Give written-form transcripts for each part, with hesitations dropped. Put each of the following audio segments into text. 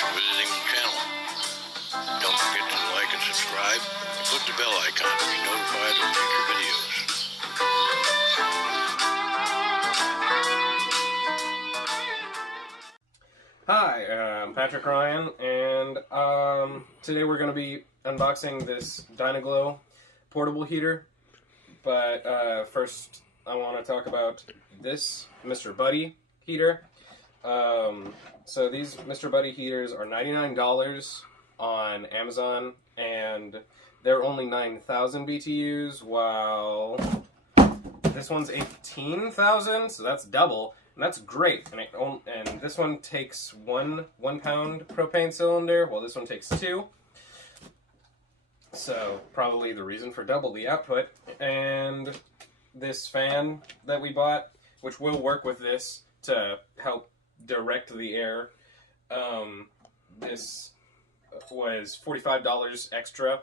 for visiting the channel. Don't forget to like and subscribe and click the bell icon to be notified of future videos. Hi, I'm Patrick Ryan, and today we're going to be unboxing this Dyna portable heater. But first, I want to talk about this Mr. Buddy heater. So these Mr. Buddy heaters are $99 on Amazon, and they're only 9,000 BTUs, while this one's 18,000, so that's double. And that's great, and this one takes one pound propane cylinder, while this one takes 2. So probably the reason for double the output. And this fan that we bought, which will work with this to help direct the air, this was $45 extra,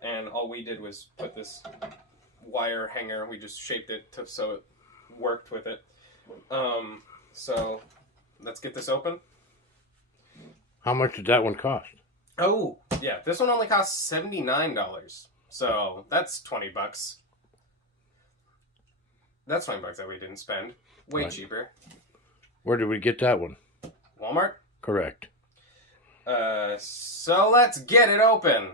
and all we did was put this wire hanger, we just shaped it so it worked with it. So let's get this open. How much did that one cost? Oh, yeah, this one only costs $79. So that's 20 bucks. That's 20 bucks that we didn't spend. Way cheaper. Where did we get that one? Walmart? Correct. So let's get it open.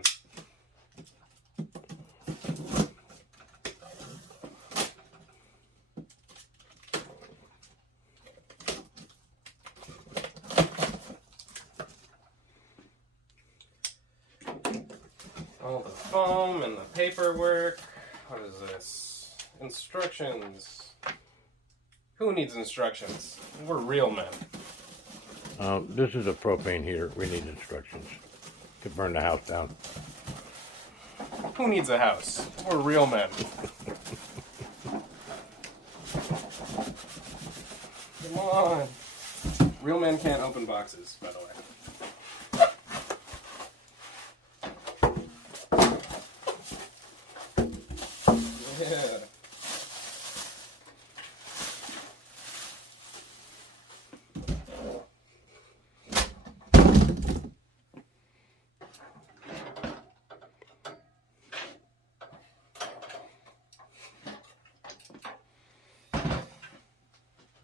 All the foam and the paperwork. What is this? Instructions. Who needs instructions? We're real men. This is a propane heater. We need instructions to burn the house down. Who needs a house? We're real men. Come on. Real men can't open boxes, by the way. Yeah.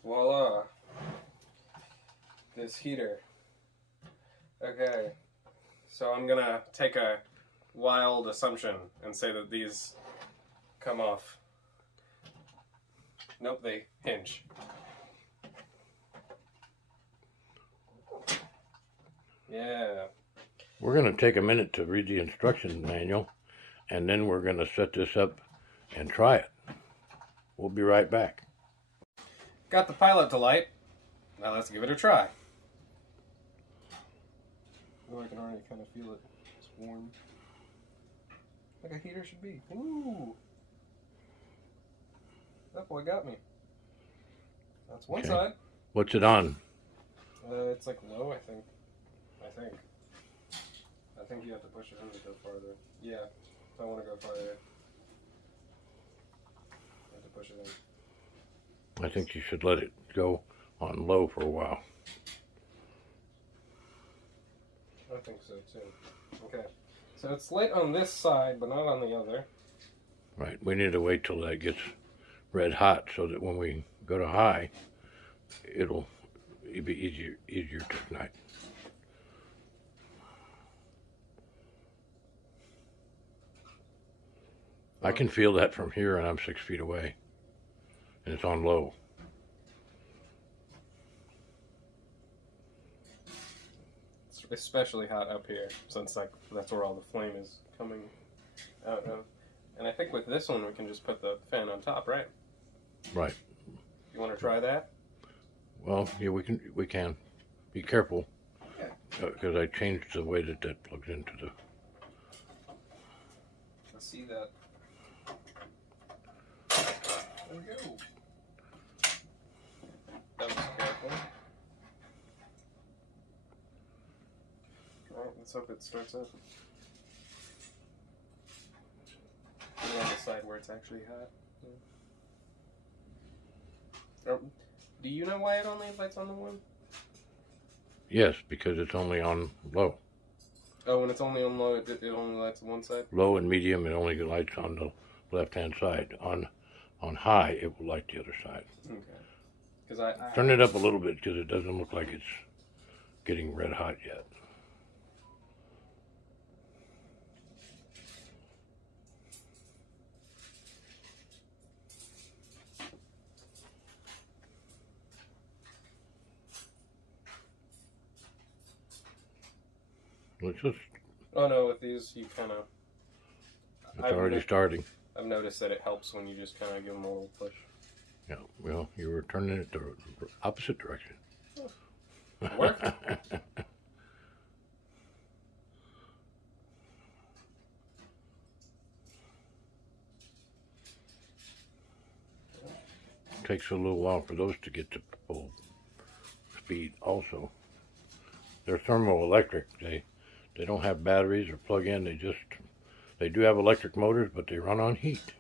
Voila. This heater. Okay. So I'm gonna take a wild assumption and say that these come off. Nope, they hinge. Yeah. We're going to take a minute to read the instruction manual, and then we're going to set this up and try it. We'll be right back. Got the pilot to light. Now let's give it a try. Oh, I can already kind of feel it. It's warm. Like a heater should be. Ooh. That boy got me. That's one side. What's it on? It's like low, I think. I think you have to push it in to go farther. Yeah, if I want to go farther, I have to push it in. I think you should let it go on low for a while. I think so too. Okay, so it's lit on this side, but not on the other. Right, we need to wait till that gets red hot so that when we go to high, it'll be easier to ignite. I can feel that from here, and I'm 6 feet away, and it's on low. It's especially hot up here, since that's where all the flame is coming out of. And I think with this one, we can just put the fan on top, right? Right. You want to try that? Well, yeah, we can. Be careful, because I changed the way that plugs into the... Let's see that. There we go. That was careful. Alright, let's hope it starts up. Put it on the side where it's actually hot. Yeah. Do you know why it only lights on the one? Yes, because it's only on low. Oh, when it's only on low, it only lights one side? Low and medium, it only lights on the left-hand side. On high, it will light the other side. Okay. Because I Turn it up a little bit because it doesn't look like it's getting red hot yet. Let's just, Oh no, with these, you kind of... it's already starting. I've noticed that it helps when you just kind of give them a little push. Yeah, well, you were turning it the opposite direction. Work? Takes a little while for those to get to full speed also. They're thermoelectric. They don't have batteries or plug in. They do have electric motors, but they run on heat.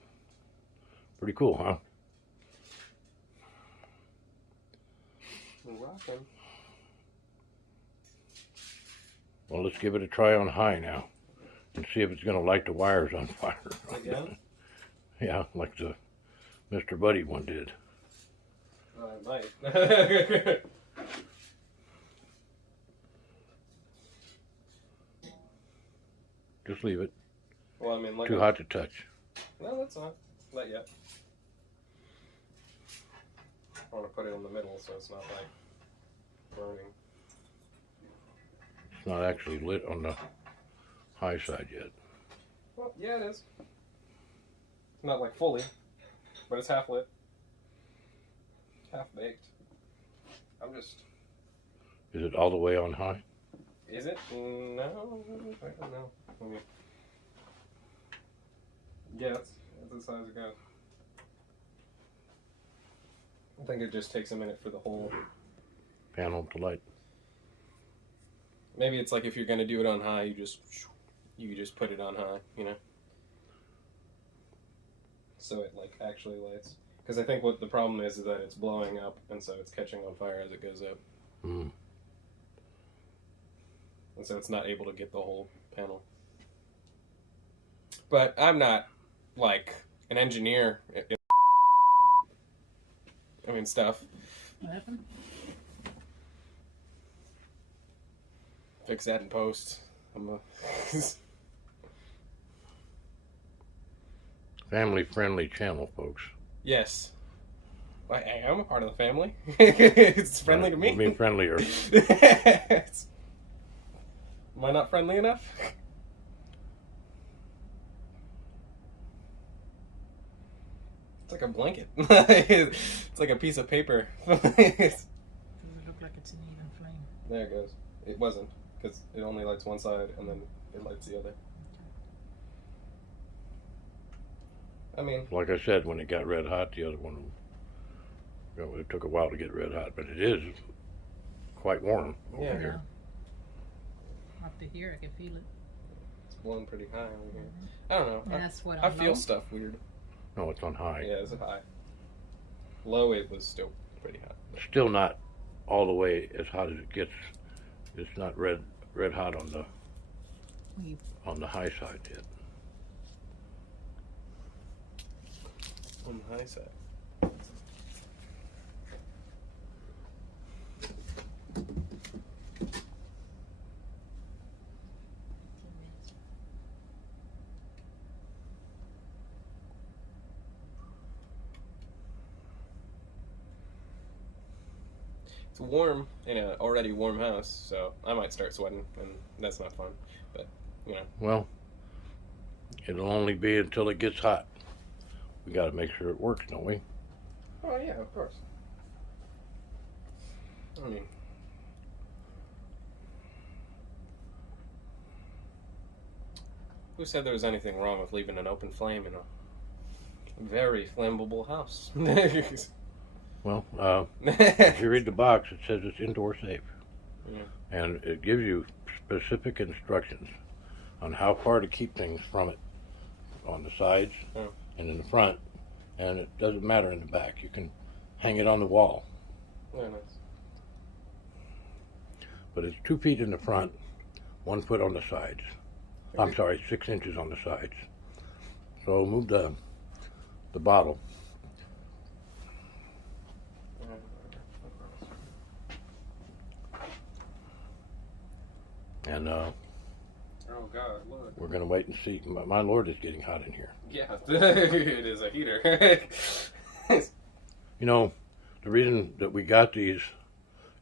Pretty cool, huh? Rocking. Well, let's give it a try on high now and see if it's going to light the wires on fire. Again? Yeah, like the Mr. Buddy one did. I might. Just leave it. Well, I mean, like Too hot to touch. No, that's not. Not yet. I want to put it in the middle so it's not like burning. It's not actually lit on the high side yet. Well, yeah, it is. Not like fully, but it's half lit. Half baked. I'm just. Is it all the way on high? Is it? No, I don't know. Let me. Yeah, that's as high as it goes. I think it just takes a minute for the whole. Panel to light. Maybe it's like if you're gonna do it on high, you just put it on high, you know. So it like actually lights. Because I think what the problem is that it's blowing up, and so it's catching on fire as it goes up. Mm. And so it's not able to get the whole panel. But I'm not, like, an engineer. I mean, stuff. What happened? Fix that in post. Family-friendly channel, folks. Yes. I am a part of the family. It's friendly to me. We'll be friendlier. Am I not friendly enough? It's like a blanket. It's like a piece of paper. Does it look like it's an even flame? There it goes. It wasn't, because it only lights one side and then it lights the other. I mean, Like I said, when it got red hot, the other one, you know, it took a while to get red hot, but it is quite warm over Yeah. here. Up to here, I can feel it. it's blowing pretty high over here. I don't know. And that's what I I'm feel stuff weird. No, it's on high. Yeah, it's high. Low, it was still pretty hot. Still not all the way as hot as it gets. It's not red hot on the high side yet. On the high side. It's warm in an already warm house, so I might start sweating, and that's not fun. But, you know. Well, it'll only be until it gets hot. We got to make sure it works, don't we? Oh, yeah, of course. I mean, who said there was anything wrong with leaving an open flame in a very flammable house? Well, if you read the box, it says it's indoor safe. Yeah. And it gives you specific instructions on how far to keep things from it on the sides Oh. and in the front. And it doesn't matter in the back. You can hang it on the wall. Very nice. but it's 2 feet in the front, 1 foot on the sides. I'm sorry, 6 inches on the sides. So move the bottle. And oh God, look. we're gonna wait and see. My Lord, it's getting hot in here. Yeah, it is a heater. You know, the reason that we got these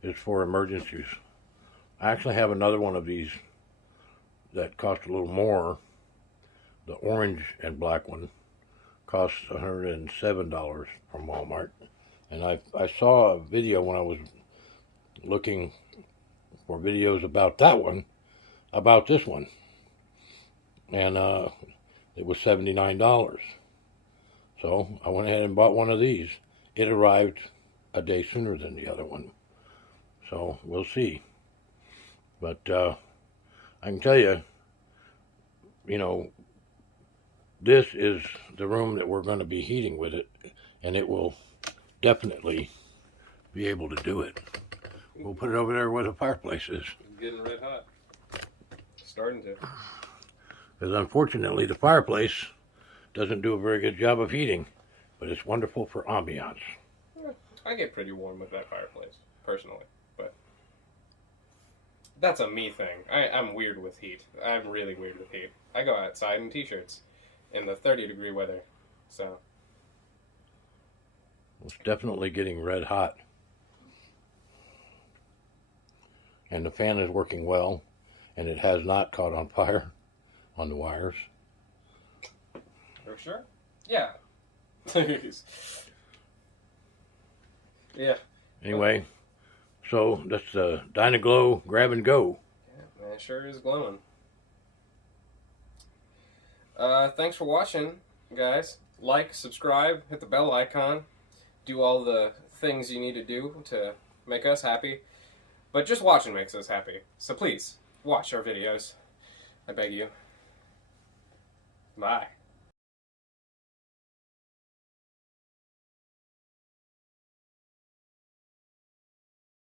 is for emergencies. I actually have another one of these that costs a little more. The orange and black one costs $107 from Walmart. And I saw a video when I was looking for videos about that one, about this one. And it was $79. So I went ahead and bought one of these. It arrived a day sooner than the other one. So we'll see. But I can tell you, you know, this is the room that we're going to be heating with it, and it will definitely be able to do it. We'll put it over there where the fireplace is. It's getting red hot. Starting to. Because unfortunately, the fireplace doesn't do a very good job of heating, but it's wonderful for ambiance. I get pretty warm with that fireplace, personally, but that's a me thing. I'm weird with heat. I'm really weird with heat. I go outside in t-shirts in the 30-degree weather, so. It's definitely getting red hot. And the fan is working well, and it has not caught on fire on the wires. For sure? Yeah. Yeah. Anyway, so that's the Dyna Glow Grab and Go. Yeah, man, it sure is glowing. Thanks for watching, guys. Like, subscribe, hit the bell icon, do all the things you need to do to make us happy. But just watching makes us happy. So please, watch our videos. I beg you. Bye.